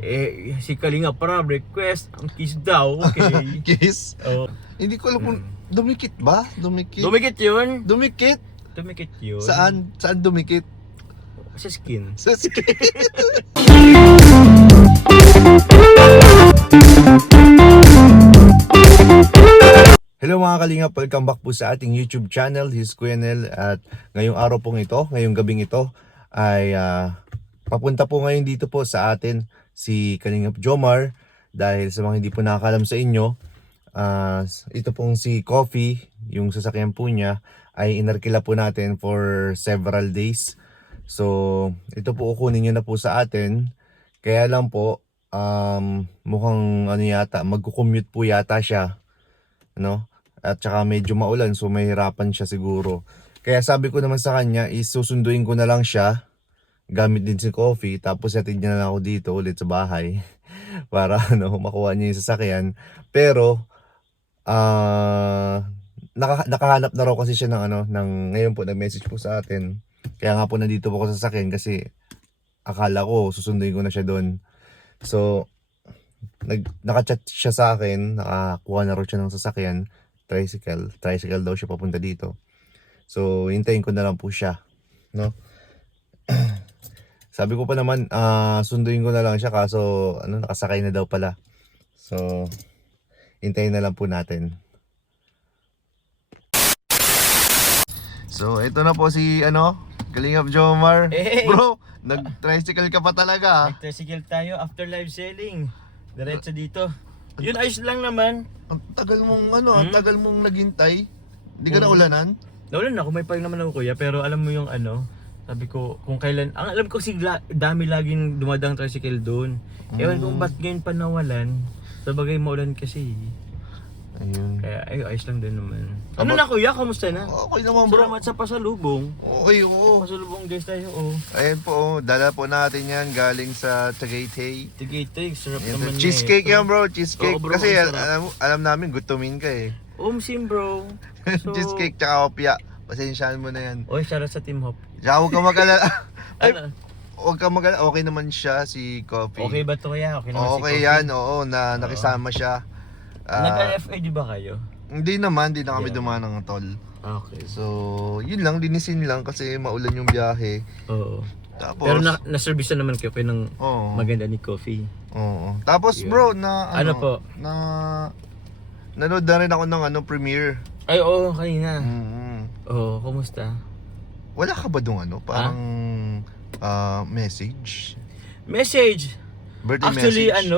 Si Kalinga Prab request ang kiss daw. Okay. Kiss? Oh. Hindi ko alam kung dumikit ba? Dumikit? Dumikit yun. Dumikit? Dumikit yun. Saan? Saan dumikit? Sa skin. Sa skin. Hello mga kalingap, welcome back po sa ating YouTube channel. This is Kuya Nel at ngayong araw pong ito, ngayong gabing ito ay papunta po ngayon dito po sa atin si Kalingap Jomar. Dahil sa mga hindi po nakakalam sa inyo, ito pong si Coffee, yung sasakyan po niya ay inarkila po natin for several days. So ito po kukunin niyo na po sa atin. Kaya lang po mukhang ano yata, magko-commute po yata siya, no? At saka medyo maulan, so mahirapan siya siguro. Kaya sabi ko naman sa kanya is susunduin ko na lang siya gamit din si Coffee, tapos hatid niya na lang ako dito ulit sa bahay para makuha niya yung sasakyan. Pero nakahanap na raw kasi siya ng ngayon po nag-message po sa atin. Kaya nga po nandito po ako sa sasakyan kasi akala ko susunduin ko na siya doon. So naka-chat siya sa akin, nakakuha na raw siya ng sasakyan, tricycle daw siya papunta dito. So hintayin ko na lang po siya, no? Sabi ko pa naman sunduin ko na lang siya, kaso nakasakay na daw pala. So hintayin na lang po natin. So ito na po si Kalingap Jomar. Hey! Bro, nag-tricycle ka pa talaga. Nag-tricycle tayo after live selling. Diretso dito. Yun, ayos lang naman. Ang tagal mong ang tagal mong naghintay. Hindi ka na ulanan? Naulan ako, may payong naman ako kuya, pero alam mo yung sabi ko kung kailan, ang alam ko dami laging dumadang tricycle doon. Ewan kung ba't ngayon pa nawalan. Sa bagay maulan kasi. Ayun. Kaya ayos lang din naman. Ano na kuya, kamusta na? Okay naman bro. Salamat sa pasalubong. Okay, oo. Pasalubong guys tayo, Ayan po, dala po natin yan galing sa Tagaytay. Tigay-tig, sarap Yan, naman cheesecake yan yan bro, cheesecake. Oo, bro, Kasi ang sarap. alam namin gutumin ka eh. Sim bro. So, Cheesecake tsaka opya. Pasensyahan mo na yan. Oy, shout out sa Team Hop. Tsaka huwag ka mag-alala. Ay, Ano? huwag ka mag-alala. Okay naman siya si Coffee. Okay ba to kuya? Okay naman si Okay Coffee? yan, oo, na nakisama siya. Nag-RFA di ba kayo? Hindi naman, hindi na kami Yeah. dumaan ng tol. Okay. So, yun lang, linisin lang kasi maulan yung biyahe. Oo. Tapos, Pero na-service na naman kayo ng oo. maganda ni Coffee. Oo. Tapos Yun. bro, na Ano po? nanood na rin ako ng premiere. Ay, oo, kanina. Mm-hmm. Oo, kumusta? Wala ka ba dong parang message? Message! Birthday Actually, message?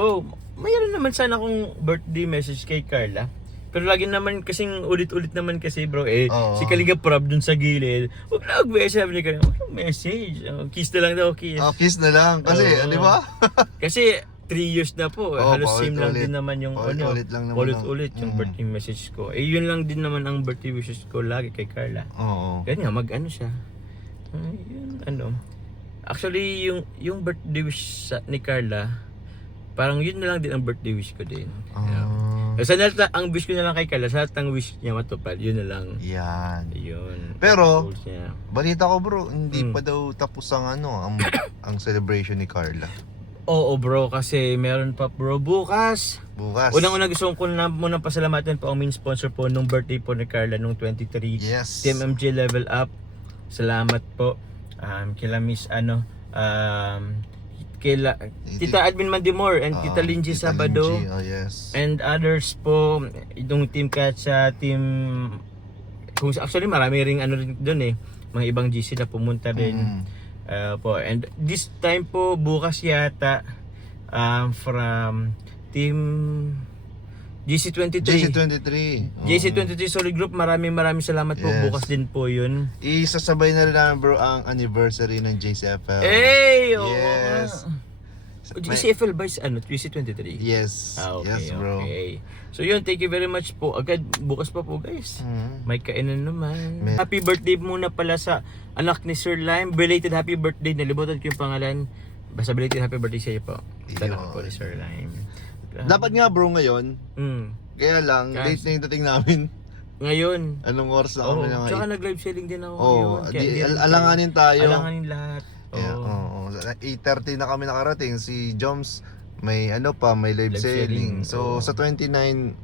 mayroon naman sana akong birthday message kay Carla. Pero lagi naman kasing ulit-ulit naman kasi bro Oo. si Kalinga Prab dun sa gilid. Huwag na mag-message, sabi ni Kalinga, "Walang message. Kiss na lang daw, kiss." Kiss na lang. Kasi, Oo. di ba? Kasi 3 years na po. Oo, Halos same lang paulit-ulit. din naman yung Paulit-ulit lang naman paulit-ulit yung birthday message ko. Yun lang din naman ang birthday wishes ko lagi kay Carla. Oo. Ganyan, siya. Yun, Actually, yung birthday wish ni Carla, parang yun na lang din ang birthday wish ko din. Sa ang wish ko na lang kay Carla, sa lahat ng wish niya matupad, yun na lang. Yan. Yun. Pero, Goals niya. balita ko bro, hindi pa daw tapos ang celebration ni Carla. Oo bro, kasi meron pa bro bukas. Bukas. Unang-una gusto ko na muna pasalamatan po ang main sponsor po nung birthday po ni Carla nung 23. Yes. Team MJ Level Up. Salamat po. Kila Miss kila Tita Admin Mandimor and Tita Linji Tita Sabado. Linji, yes. And others po, yung Team Katsa, Team actually marami ring rin doon mga ibang GC na pumunta rin. Po. And this time po bukas yata from Team GC23. GC23 Solid Group, maraming salamat po. Yes. Bukas din po yun. Isasabay na rin namin bro ang anniversary ng JCFL. Hey! Yes. GCFL ba is GC23? Yes. Okay, Yes bro. okay. So yun, thank you very much po. Agad bukas pa po guys. May kainan naman. Happy birthday muna pala sa anak ni Sir Lime. Belated happy birthday. Nalimutan ko yung pangalan. Basta belated happy birthday sa iyo po. Sa anak po ni Sir Lime. Dapat nga bro ngayon. Kaya lang, late na yung dating namin. Ngayon. Anong oras na kami na Tsaka nag-live selling din ako ngayon. Alanganin tayo. Alanganin lahat. Yeah, 8:30 na kami nakarating. Si Joms, may ano pa, may live Live selling. selling, So oo. sa 28,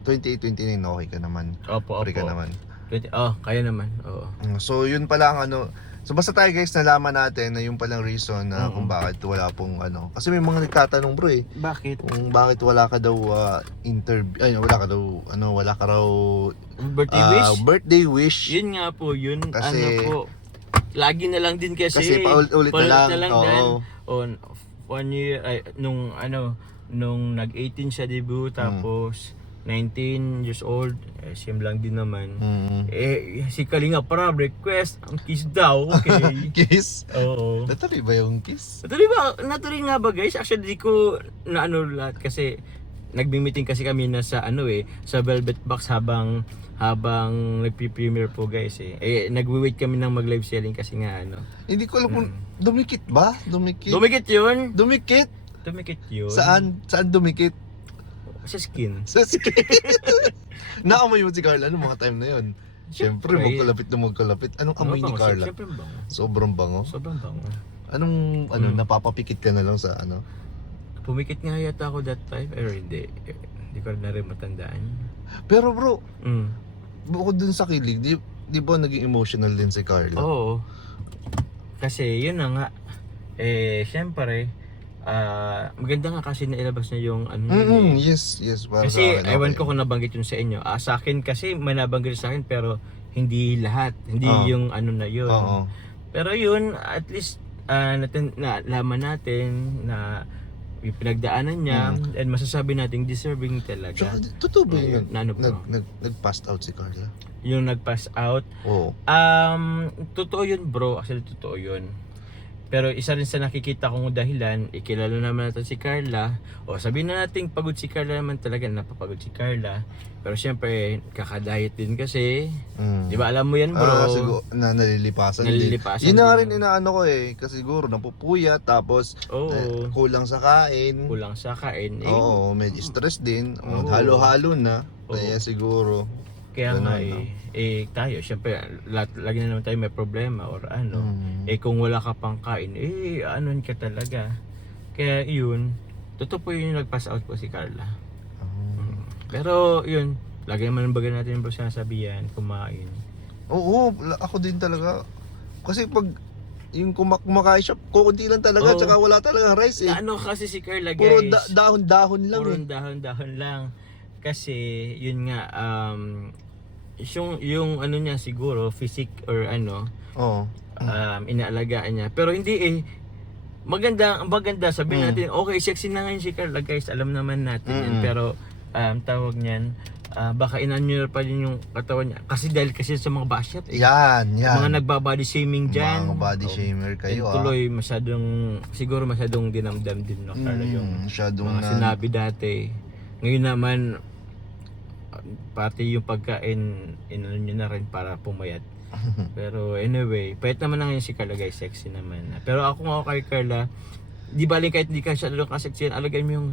29 okay ka naman. Opo, Free ka opo. naman. Kaya naman. Oo. So yun pala ang ano. So basta tayo guys, nalaman natin na yung palang reason na kung bakit wala pong ano. Kasi may mga nagtatanong bro eh. Bakit? Kung bakit wala ka daw wala ka raw Birthday wish? birthday wish. Yun nga po, yun. Kasi- ano po, lagi na lang din kasi. Kasi paulit-ulit na lang. Oo. Dan. On 1 year, nung nag-18 siya debut, tapos 19 years old, same lang din naman. Si Kalinga Prab request ang kiss daw. Okay. Kiss? Oo. Natuloy ba yung kiss? Natuloy nga ba guys? Actually di ko na ano lahat kasi nagbi-meeting kasi kami na sa sa Velvet Box habang nagpi-premiere po guys eh. Nagwi-wait kami ng mag-live selling kasi nga Hindi ko alam kung dumikit ba? Dumikit? Dumikit yun. Dumikit? Dumikit yun. Saan? Saan dumikit? Sa skin. Sa skin. Naamoy mo si Carla nung mga time na yun. Siyempre, magkalapit na magkalapit. Anong amoy ni Carla? Siyempre bango. Sobrang bango. Sobrang bango. Anong napapapikit ka na lang sa ano? Pumikit nga yata ako that time. Pero hindi. Hindi ko na rin matandaan. Pero bro, Mm. bukod dun sa kilig, di ba naging emotional din si Carla? Oo. Kasi yun na nga. Siyempre, maganda nga kasi nailabas niya yung Yes, para kasi sa akin, ewan okay. ko kung nabanggit yun sa inyo. Sa akin kasi may nabanggit sa akin pero hindi lahat. Hindi yung na yun. Oo. Pero yun, at least nalaman natin na yung pinagdaanan niya and masasabi natin deserving talaga. Tsaka, totoo ba yun? Na ano bro? Nag-passed out si Carla? Yung nag-pass out. Oo. Totoo yun bro. Actually totoo yun. Pero isa rin sa nakikita kong dahilan, ikilala naman natin si Carla. O sabihin na natin pagod si Carla naman talaga, napapagod si Carla. Pero syempre, kakadayet din kasi. Di ba alam mo yan bro? Siguro, nalilipasan din. Nalilipasan Yun na din. rin inaano ko eh. Kasi siguro napupuyat, tapos Oo. kulang sa kain. Kulang sa kain. Oo, medyo stress din. Oo. Halo-halo na. Oo. Kaya siguro. Kaya nga Ganun, tayo, syempre, lagi na naman tayo may problema or kung wala ka pang kain, anon ka talaga. Kaya yun, totoo po yun yung nag-pass out po si Carla. Pero yun, lagi naman baga natin bro sinasabihan, kumain. Oo, ako din talaga. Kasi pag yung kumakain siya, kukunti lang talaga, Oo. tsaka wala talaga rice eh. Na ano kasi si Carla guys? Puro dahon-dahon lang Puro eh. dahon-dahon lang. Kasi yun nga, yung ano niya siguro, physique or Oo. inaalagaan niya. Pero hindi maganda sabihin natin, okay, sexy na ngayon si Carla guys, alam naman natin yan. Pero tawag niyan, baka inanyo pa din yung katawan niya. Kasi dahil kasi sa mga basher Yan. mga nagbabody shaming dyan. Mga body shamer kayo Tuloy siguro masyadong dinamdam din no, Carla yung masyadong mga sinabi dati. Ngayon naman, pati yung pagkain, inano nyo na rin para pumayat. Pero anyway, payat naman na ngayon si Carla guys, sexy naman. Pero ako nga kay Carla, di bali kahit di ka siya lalo kaseksyan, alagay mo yung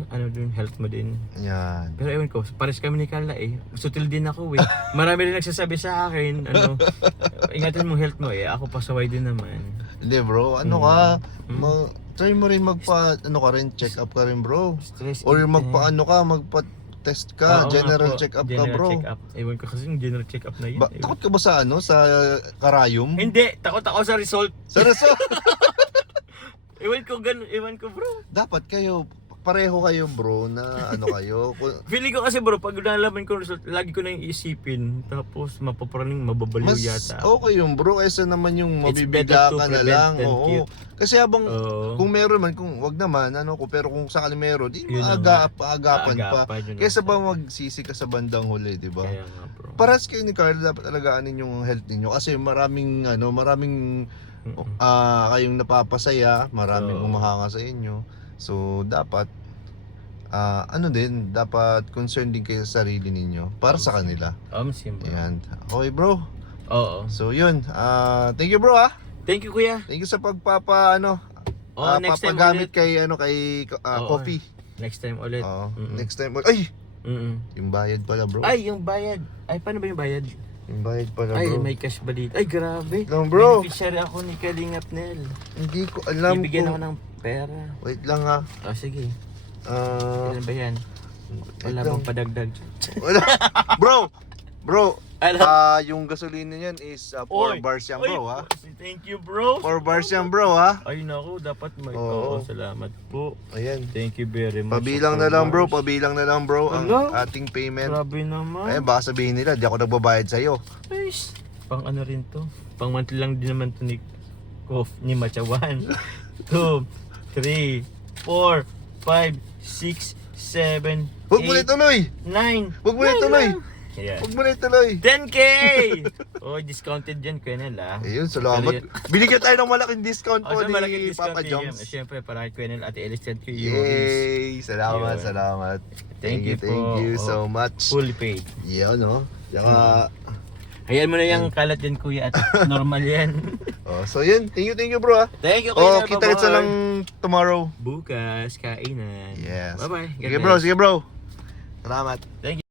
health mo din. Yan. Pero ewan ko, pares kami ni Carla sutil din ako Marami rin nagsasabi sa akin, ingatan mo health mo ako pasaway din naman. Hindi bro, try mo rin check up ka rin bro. Stress Or magpa-test ka, general check up ka bro. Check up. Ewan ko kasi yung general check up na yun. Takot ka ba sa sa karayom? Hindi, takot ako sa result. Sa result? Ewan ko bro. Dapat pareho kayo bro na kayo. Feeling ko kasi bro, pag nalaman ko result, lagi ko na yung isipin. Tapos mapapraning mababaliw Mas yata. okay yung bro, kaysa naman yung It's mabibigla better to ka na prevent lang. than Oo. cure. Kasi habang Oo. kung meron man, kung wag naman, pero kung sakali meron, di Yun na nga. paagapan pa. Aagapan, yun Kaysa ang ba magsisi ka sa bandang huli, di ba? Kaya nga bro. Paras kayo ni Carla, dapat alagaanin yung health ninyo kasi maraming kayong napapasaya, maraming Oo. humahanga sa inyo. So dapat dapat concerned din kayo sa sarili ninyo para sa kanila. Simple. Ayan. Okay bro. Oo. So yun, thank you bro Thank you kuya. Thank you sa next time papagamit ulit. kay Oo. coffee. Next time ulit. Next time ulit. Ay, Mm-mm. yung bayad pala bro. Ay, yung bayad. Ay, paano ba yung bayad? Yung bayad pala Ay, bro. may cash ba dito? Ay, grabe. Lang, bro. Beneficiary ako ni Kalingap Nel. Hindi ko alam Bibigyan ako kung... ng pera. Wait lang ha. Sige. Ilan ba yan? Wala ito. bang padagdag? Wala. Bro, Alam. yung gasolina niyan is 4 Oy, bars yan, bro, ha? Thank you, bro. 4 bars yan, bro, ha? Ay, naku, dapat may... Oo. Salamat po. Ayan. Thank you very much. Pabilang na lang, bro. Pabilang na lang, bro, ang Wala. ating payment. Grabe naman. Ayan, baka sabihin nila, di ako nagbabayad sa'yo. Guys, pang ano rin to? Pang monthly lang din naman to ni Macha. 1, 2, 3, 4, 5, 6, 7, Huwag mo na ituloy! 9. Huwag mo na ituloy! Yeah. Huwag mo na ituloy! 10K! Oh, discounted yan, Kuya Nel, ah. Ayun, salamat. Binigyan tayo ng malaking discount po Oh, so malaking ni discount Papa din yan. Joms. Siyempre, para kay Kuya Nel, Ate Ellis and kay Yoris. Yay! Salamat, Yun. salamat. Thank you Thank po. you so much. Fully paid. Yan, no? Saka, Hayaan mo na yung kalat yan, Kuya, at normal yan. so yun. Thank you, bro, ha? Thank you, Kuya Oh, Nel. kita-kitsa Bye-bye. lang tomorrow. Bukas, kainan. Yes. Bye-bye. God Sige, bless. bro. Salamat. Thank you.